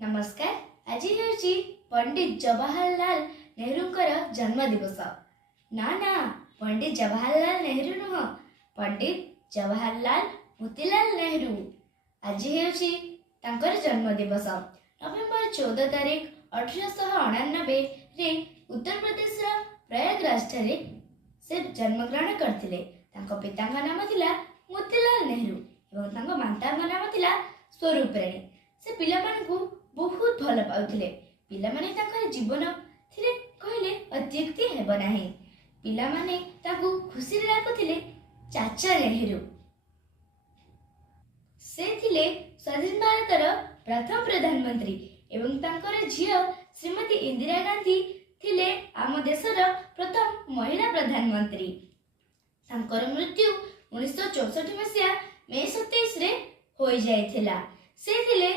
नमस्कार। आज हेउची पंडित जवाहरलाल नेहरूंकर जन्म दिवस। ना ना, पंडित जवाहरलाल नेहरू नुह, पंडित जवाहरलाल मोतीलाल नेहरू। आज हेउची तांकर जन्म दिवस। नवेम्बर 14 तारीख 1899 रे उत्तर प्रदेश प्रयागराज ठारे से जन्म ग्रहण करथिले। तांको पितांक नाम थिला मोतीलाल नेहरू एवं तांको मातांक नाम थिला स्वरूप राणी। से पिला मानकु बहुत भल पाउथिले। पिला माने तांकर जीवन थिले कहले अत्युक्ति हेब नाही। पिला माने ताकु खुशी डाकुथिले चाचा नेहरू। से थिले स्वाधीन भारतर प्रथम प्रधानमंत्री एवं तांकर झियो श्रीमती इंदिरा गांधी थिले आम देशर प्रथम महिला प्रधानमंत्री। तांकर मृत्यु 1964 मसीहा मे 27 रे होई जायथिला। से थिले